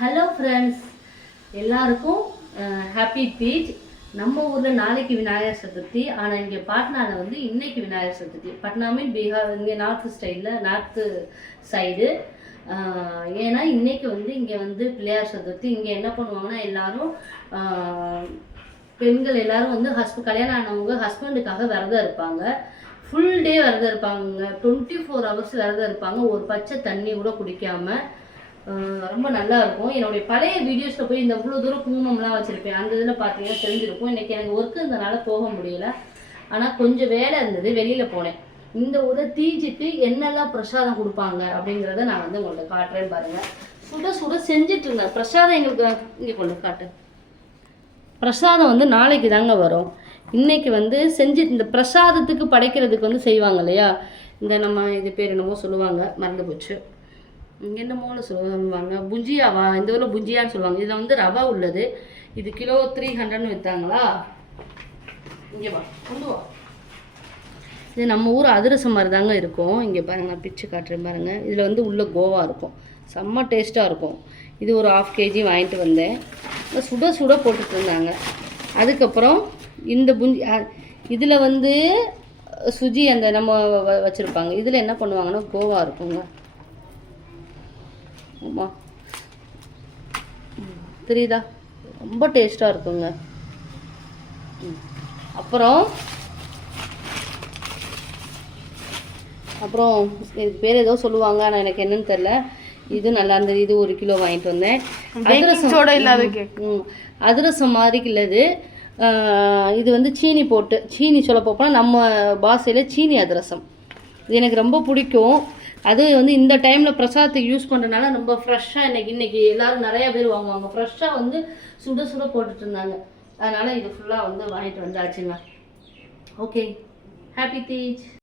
Hello friends, எல்லாருக்கும் happy Teej. நம்ம ஊரில் நாளைக்கு விநாயகர் சதுர்த்தி, ஆனால் இங்கே பாட்னாவில் வந்து இன்னைக்கு விநாயகர் சதுர்த்தி. பட்னா மீன் பீகார், இங்கே நார்த்து ஸ்டைலில் நார்த்து சைடு. ஏன்னா இன்னைக்கு வந்து இங்கே வந்து பிள்ளையார் சதுர்த்தி. இங்கே என்ன பண்ணுவாங்கன்னா எல்லாரும் பெண்கள் எல்லாரும் வந்து கல்யாணம் ஆனவங்க ஹஸ்பண்டுக்காக விரதம் இருப்பாங்க. ஃபுல் டே விரதம் இருப்பாங்க, 24 hours விரதம் இருப்பாங்க. ஒரு பச்சை தண்ணி கூட குடிக்காமல். ரொம்ப நல்லா இருக்கும். என்னுடைய பழைய வீடியோஸில் போய் இந்த இவ்வளோ தூரம் குங்குமம்லாம் வச்சுருப்பேன். அந்த இதில் பார்த்தீங்கன்னா தெரிஞ்சிருக்கும். இன்றைக்கி எனக்கு ஒர்க்கு இருந்தனால போக முடியல. ஆனால் கொஞ்சம் வேலை இருந்தது, வெளியில் போனேன். இந்த ஒரு தீஜுக்கு என்னெல்லாம் பிரசாதம் கொடுப்பாங்க அப்படிங்கிறத நான் வந்து உங்களுக்கு காட்டுறேன்னு பாருங்கள். சுட சுட செஞ்சுட்டு இருந்தேன் பிரசாதம். எங்களுக்கு இங்கே கொண்டு காட்டு. பிரசாதம் வந்து நாளைக்கு தாங்க வரும். இன்றைக்கி வந்து இந்த பிரசாதத்துக்கு படைக்கிறதுக்கு வந்து செய்வாங்க இல்லையா, இந்த நம்ம இது பேர் என்னமோ சொல்லுவாங்க, மறந்து போச்சு. என்னமோல சொல்லுவாங்க, புஞ்சியாவா, இந்த ஊரில் புஞ்சியான்னு சொல்லுவாங்க. இதில் வந்து ரவா உள்ளது. இது கிலோ 300ன்னு விற்றாங்களா. இங்கே வா, கொண்டு வா. இது நம்ம ஊர் அதிரசம் மாதிரி தாங்க இருக்கும். இங்கே பாருங்கள், நான் பிச்சு காட்டுறேன் பாருங்கள். இதில் வந்து உள்ள கோவா இருக்கும், செம்ம டேஸ்ட்டாக இருக்கும். இது ஒரு 1/2 kg வாங்கிட்டு வந்தேன். சுட சுட போட்டுட்டு இருந்தாங்க. அதுக்கப்புறம் இந்த இதில் வந்து சுஜி அந்த நம்ம வச்சுருப்பாங்க. இதில் என்ன பண்ணுவாங்கன்னா கோவா இருக்குங்க. ஆமாம், தெரியுதா, ரொம்ப டேஸ்ட்டாக இருக்குங்க. அப்புறம் இதுக்கு பேர் ஏதோ சொல்லுவாங்க, ஆனால் எனக்கு என்னன்னு தெரில. இது நல்லா இருந்தது. இது 1 கிலோ வாங்கிட்டு வந்தேன். அதிரசம் மாதிரி இல்லது. இது வந்து சீனி போட்டு, சீனி சொல்ல போனால் நம்ம பாஷையில் சீனி அதிரசம். இது எனக்கு ரொம்ப பிடிக்கும். அது வந்து இந்த டைமில் பிரசாதத்துக்கு யூஸ் பண்ணுறதுனால ரொம்ப ஃப்ரெஷ்ஷாக இன்னைக்கு எல்லோரும் நிறையா பேர் வாங்குவாங்க. ஃப்ரெஷ்ஷாக வந்து சுட சுட போட்டுட்டு இருந்தாங்க. அதனால் இது ஃபுல்லாக வந்து வாங்கிட்டு வந்தாச்சுங்க. Okay, happy Teej.